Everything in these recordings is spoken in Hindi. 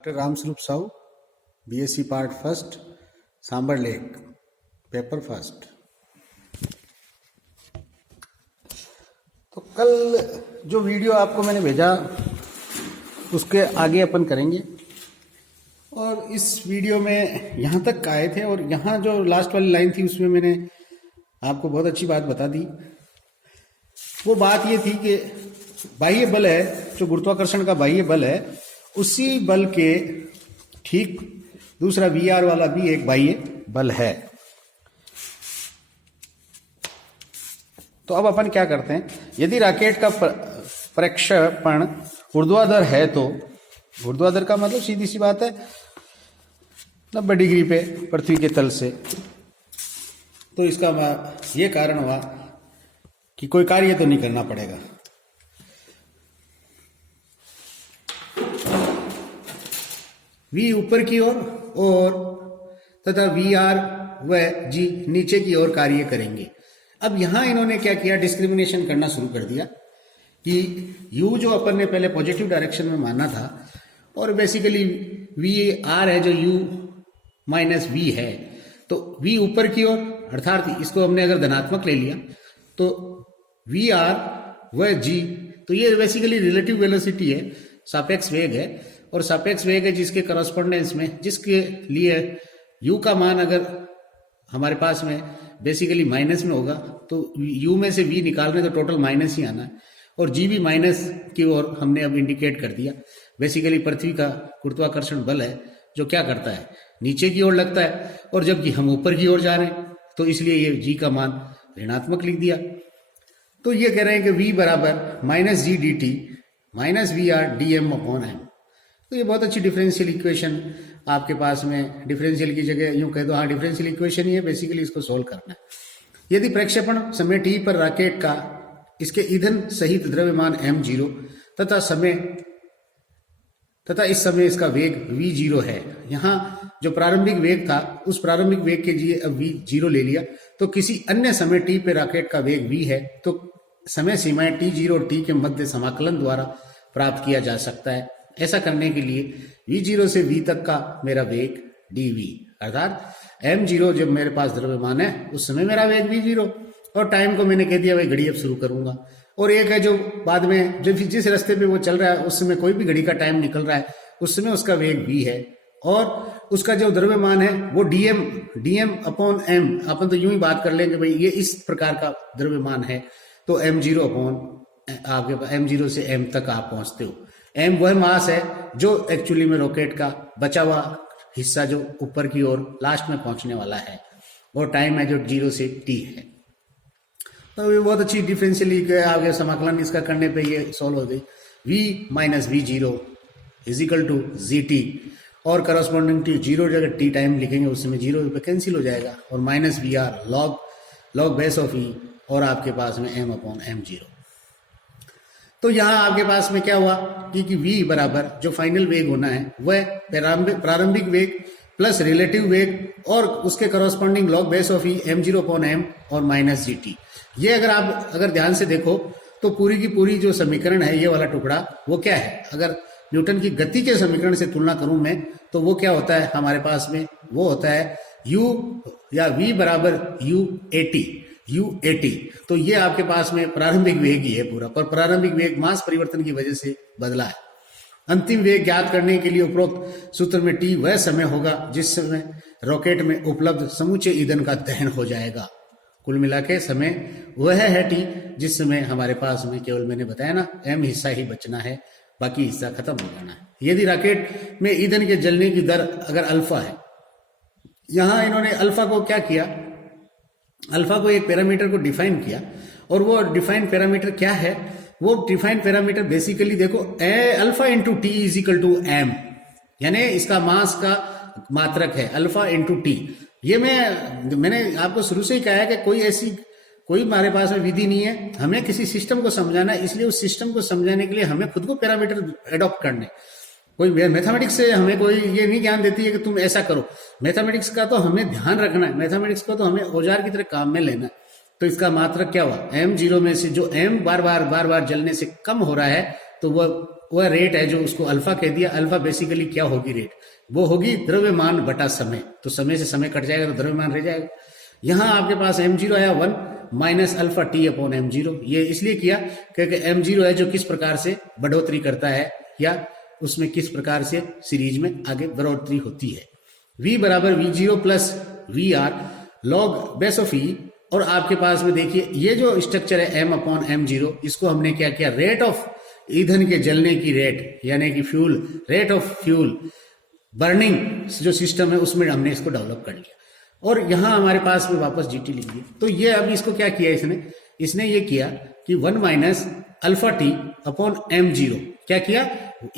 Doctor Ramswaroop Sahu, BSc part first, Sambhar lake, paper first. तो कल जो वीडियो आपको मैंने भेजा उसके आगे अपन करेंगे। और इस वीडियो में यहाँ तक आए थे और यहाँ जो लास्ट वाली लाइन थी उसमें मैंने आपको बहुत अच्छी बात बता दी। वो बात ये थी कि बाह्य बल है, जो गुरुत्वाकर्षण का बाह्य बल है, उसी बल के ठीक दूसरा वीआर वाला भी एक बाह्य बल है। तो अब अपन क्या करते हैं, यदि रॉकेट का प्रक्षेपण ऊर्ध्वाधर है तो ऊर्ध्वाधर का मतलब सीधी सी बात है 90 डिग्री पे पृथ्वी के तल से, तो इसका ये कारण हुआ कि कोई कार्य तो नहीं करना पड़ेगा। V ऊपर की ओर और तथा VR व G नीचे की ओर कार्य करेंगे। अब यहां इन्होंने क्या किया, डिस्क्रिमिनेशन करना शुरू कर दिया कि U जो अपन ने पहले पॉजिटिव डायरेक्शन में माना था और बेसिकली VR है जो U माइनस V है, तो V ऊपर की ओर अर्थात इसको हमने अगर धनात्मक ले लिया तो VR व G, तो ये बेसिकली रिलेटिव वेलोसिटी है, सापेक्ष वेग है, और सापेक्ष वेग है जिसके करस्पॉन्डेंस में, जिसके लिए U का मान अगर हमारे पास में बेसिकली माइनस में होगा तो U में से V निकाल रहे तो टोटल माइनस ही आना है, और G भी माइनस की ओर हमने अब इंडिकेट कर दिया। बेसिकली पृथ्वी का गुरुत्वाकर्षण बल है जो क्या करता है, नीचे की ओर लगता है, और जबकि हम ऊपर की ओर जा रहे हैं तो इसलिए ये G का मान ऋणात्मक लिख दिया। तो ये कह रहे हैं कि V बराबर minus G D T minus V R D M upon M. तो ये बहुत अच्छी डिफरेंशियल इक्वेशन आपके पास में, डिफरेंशियल की जगह यूं कह दो, हाँ डिफरेंशियल इक्वेशन ही है, बेसिकली इसको सोल्व करना है। यदि प्रक्षेपण समय t पर रॉकेट का इसके ईंधन सहित द्रव्यमान m0 तथा इस समय इसका वेग v0 है, यहाँ जो प्रारंभिक वेग था उस प्रारंभिक वेग के लिए अब v0 ले लिया, तो किसी अन्य समय t पे रॉकेट का वेग v है, तो समय सीमाएं t0 और t के मध्य समाकलन द्वारा प्राप्त किया जा सकता है। ऐसा करने के लिए v0 से v तक का मेरा वेग dv, अर्थात m0 जब मेरे पास द्रव्यमान है उस समय मेरा वेग v0, और टाइम को मैंने कह दिया भाई घड़ी अब शुरू करूंगा। और एक है जो बाद में जब जिस रास्ते पे वो चल रहा है उस समय कोई भी घड़ी का टाइम निकल रहा है उस समय उसका वेग v है, और उसका जो द्रव्यमान है वो dm अपॉन m, अपन तो यूं ही बात कर लेंगे भाई ये इस प्रकार का द्रव्यमान है, तो m0 अपॉन आपके m0 से m तक आप पहुंचते हो। m वह मास है जो एक्चुअली में रॉकेट का बचा हुआ हिस्सा जो ऊपर की ओर लास्ट में पहुंचने वाला है, और टाइम है जो 0 से t है। तो ये बहुत अच्छी डिफरेंशियल आगे समाकलन इसका करने पे ये सॉल्व हो गई। v minus v0 equal to G T, और करस्पॉन्डिंग टू 0 जगह t टाइम लिखेंगे उस समय 0 पे कैंसिल हो जाएगा, और minus V are log base of e, और आपके पास में m अपॉन m0। तो यहाँ आपके पास में क्या हुआ कि v बराबर जो फाइनल वेग होना है वह प्रारंभिक वेग प्लस रिलेटिव वेग और उसके corresponding log base of e m0 upon m और माइनस जी टी। ये अगर ध्यान से देखो तो पूरी की पूरी जो समीकरण है ये वाला टुकड़ा वो क्या है, अगर न्यूटन की गति के समीकरण से तुलना करूं मैं तो वो क्या होता है हमारे पास में, वो होता है u या v बराबर u80। तो ये आपके पास में प्रारंभिक वेग ही है पूरा, पर प्रारंभिक वेग मास परिवर्तन की वजह से बदला है। अंतिम वेग ज्ञात करने के लिए उपरोक्त सूत्र में t वह समय होगा जिस समय रॉकेट में उपलब्ध समूचे ईंधन का दहन हो जाएगा। कुल मिला के समय वह है t जिस समय हमारे पास में केवल मैंने बताया ना m हिस्सा ही बचना है, बाकी हिस्सा खत्म हो जाना है। यदि रॉकेट में ईंधन के जलने की दर अगर अल्फा है, यहां इन्होंने अल्फा को क्या किया, अल्फा को एक पैरामीटर को डिफाइन किया, और वो डिफाइन पैरामीटर क्या है, वो डिफाइन पैरामीटर बेसिकली देखो alpha into T is equal to M, यानी इसका मास का मात्रक है अल्फा इंटू टी। ये मैंने आपको शुरू से ही कहा है कि कोई हमारे पास में विधि नहीं है, हमें किसी सिस्टम को समझाना है, इसलिए उस सिस्टम को समझाने के लिए हमें खुद को पैरामीटर एडॉप्ट करने। कोई मैथमेटिक्स से हमें कोई ये नहीं ज्ञान देती है कि तुम ऐसा करो, मैथमेटिक्स का तो हमें ध्यान रखना है, मैथमेटिक्स को तो हमें औजार की तरह काम में लेना है। तो इसका मात्रक क्या हुआ, m0 में से जो m बार बार जलने से कम हो रहा है तो वह वह रेट है जो उसको अल्फा कह दिया। अल्फा बेसिकली क्या होगी रेट, वो होगी द्रव्यमान बटा समय। तो समय से समय कट जाएगा तो द्रव्यमान रह जाएगा। यहां आपके पास m0 आया 1 minus alpha T upon m0। ये इसलिए किया क्योंकि m0 है जो किस प्रकार से बढ़ोतरी करता है या उसमें किस प्रकार से सीरीज में आगे बढ़ोतरी होती है। v बराबर v0 plus v are log base of e. और आपके पास में देखिए ये जो स्ट्रक्चर है m अपॉन m0, इसको हमने क्या किया, रेट ऑफ ईंधन के जलने की रेट यानी कि fuel rate of fuel burning जो सिस्टम है उसमें हमने इसको डेवलप कर लिया। और यहां हमारे पास में वापस जीटी लिख दिया। तो ये अब इसको क्या किया इसने ये किया कि 1 minus alpha T upon m0 क्या किया,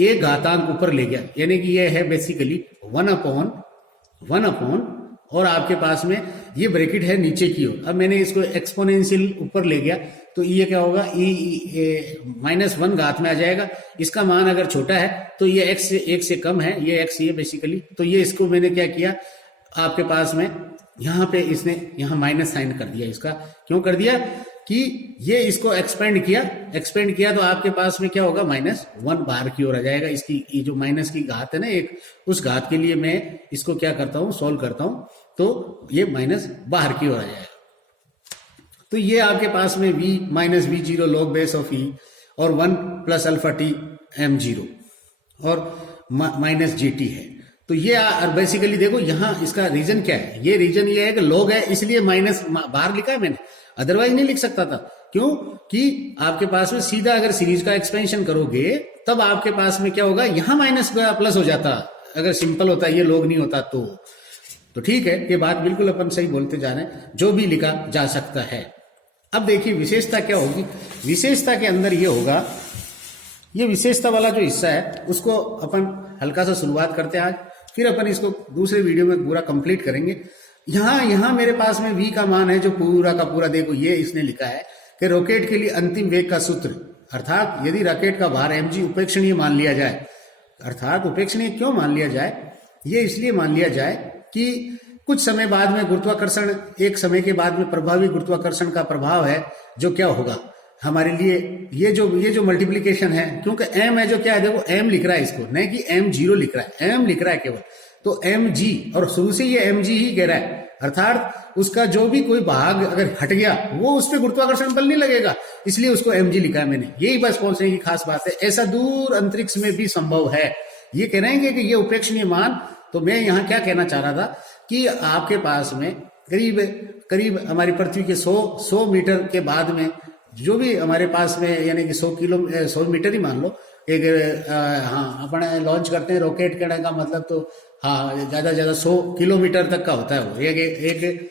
एक घातांक ऊपर ले गया, यानी कि ये है बेसिकली 1 अपॉन और आपके पास में ये ब्रैकेट है नीचे की ओर। अब मैंने इसको एक्सपोनेंशियल ऊपर ले गया तो ये क्या होगा, -1 घात में आ जाएगा। इसका मान अगर छोटा है तो ये एक से कम है, ये x ये बेसिकली। तो ये इसको मैंने क्या किया, आपके पास में यहाँ पे इसने यहाँ माइनस साइन कर दिया। इसका क्यों कर दिया कि ये इसको एक्सपेंड किया तो आपके पास में क्या होगा, -1 बाहर की ओर आ जाएगा। इसकी ये जो माइनस की घात है ना एक, उस घात के लिए मैं इसको क्या करता हूं, सोल्व करता हूं, तो ये माइनस बाहर की ओर आ जाएगा। तो ये आपके पास में v minus v0 log base of e और 1 प्लस अल्फा टी m0 और माइनस जीटी है। तो ये बेसिकली देखो यहाँ इसका रीजन क्या है, ये रीजन ये है कि लॉग है इसलिए माइनस बाहर लिखा है मैंने, अदरवाइज नहीं लिख सकता था। क्यों कि आपके पास में सीधा अगर सीरीज का एक्सपेंशन करोगे तब आपके पास में क्या होगा, यहां माइनस प्लस हो जाता अगर सिंपल होता, ये लॉग नहीं होता तो ठीक है, ये बात बिल्कुल अपन सही बोलते जा रहे हैं, जो भी लिखा जा सकता है। अब देखिए विशेषता क्या होगी, विशेषता के अंदर ये होगा, ये विशेषता वाला जो हिस्सा है उसको अपन हल्का सा शुरुआत करते हैं आज, फिर अपन इसको दूसरे वीडियो में पूरा कंप्लीट करेंगे। यहां मेरे पास में v का मान है जो पूरा का पूरा, देखो ये इसने लिखा है कि रॉकेट के लिए अंतिम वेग का सूत्र, अर्थात यदि रॉकेट का भार mg उपेक्षणीय मान लिया जाए, अर्थात उपेक्षणीय क्यों मान लिया जाए, ये इसलिए मान लिया जाए कि कुछ समय बाद में गुरुत्वाकर्षण, एक समय के बाद में प्रभावी गुरुत्वाकर्षण का प्रभाव है जो क्या होगा हमारे लिए, ये जो मल्टीप्लीकेशन है, क्योंकि m है जो क्या है, देखो m लिख रहा है इसको, नहीं कि m0 लिख रहा है, m लिख रहा है केवल, तो mg, और शुरू से ये mg ही कह रहा है, अर्थात उसका जो भी कोई भाग अगर हट गया वो उस पर गुरुत्वाकर्षण बल नहीं लगेगा, इसलिए उसको mg लिखा है मैंने। यही बस पहुंचने की खास बात है। ऐसा दूर अंतरिक्ष में भी संभव है, ये कह रहे हैं कि ये उपेक्षणीय मान। तो मैं यहाँ क्या कहना चाह रहा था कि आपके पास में करीब हमारी पृथ्वी के 100 मीटर के बाद में जो भी हमारे पास में, यानी कि 100 मीटर ही मान लो, एक अपन लॉन्च करते हैं रॉकेट कहने का मतलब, तो ज्यादा 100 किलोमीटर तक का होता है वो, एक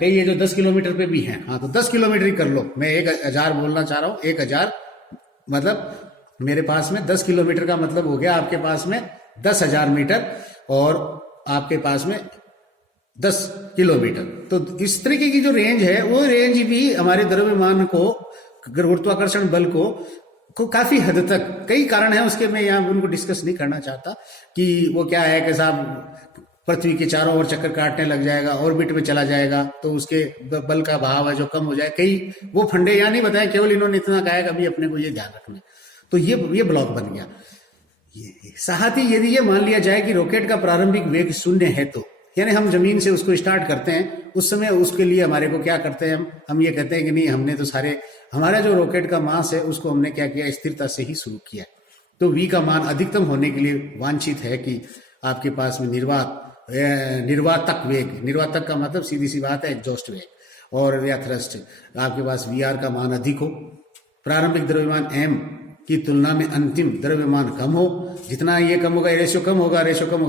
कई ये जो 10 किलोमीटर पे भी है, तो 10 किलोमीटर ही कर लो, मैं 1000 बोलना चाह रहा हूँ, 1000 मतलब मेरे पास में 10 किलोमीटर का मतलब हो गया आपके पास में 10,000 मीटर, और आपके पास में 10 किलोमीटर। तो इस तरीके की जो रेंज है वो रेंज भी हमारे द्रव्यमान को, गुरुत्वाकर्षण बल को काफी हद तक, कई कारण है उसके, मैं यहाँ उनको डिस्कस नहीं करना चाहता कि वो क्या है कि साहब पृथ्वी के चारों ओर चक्कर काटने लग जाएगा, ऑर्बिट में चला जाएगा, तो उसके बल का भाव है जो कम हो जाए, कई वो फंडे यहाँ नहीं बताए, केवल इन्होंने इतना कहा है, कभी अपने को ये ध्यान रखना। तो ये ब्लॉक बन गया। साथ ही यदि ये मान लिया जाए कि रॉकेट का प्रारंभिक वेग 0 है, तो यानी हम जमीन से उसको स्टार्ट करते हैं, उस समय उसके लिए हमारे को क्या करते हैं, हम ये कहते हैं कि नहीं, हमने तो हमारा जो रॉकेट का मास है उसको हमने क्या किया, स्थिरता से ही शुरू किया। तो v का मान अधिकतम होने के लिए वांछित है कि आपके पास में निर्वातक वेग, निर्वातक का मतलब सीधी सी बात है एग्जॉस्ट वेग, और या थ्रस्ट, आपके पास vr का मान अधिक हो, प्रारंभिक द्रव्यमान m की तुलना में अंतिम द्रव्यमान कम हो, जितना ये कम होगा रेशियो कम होगा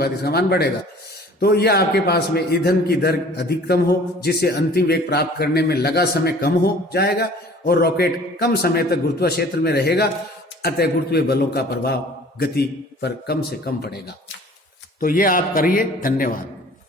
तो इसका मान बढ़ेगा। तो यह आपके पास में ईंधन की दर अधिकतम हो, जिससे अंतिम वेग प्राप्त करने में लगा समय कम हो जाएगा, और रॉकेट कम समय तक गुरुत्व क्षेत्र में रहेगा, अतः गुरुत्वीय बलों का प्रभाव गति पर कम से कम पड़ेगा। तो ये आप करिए। धन्यवाद।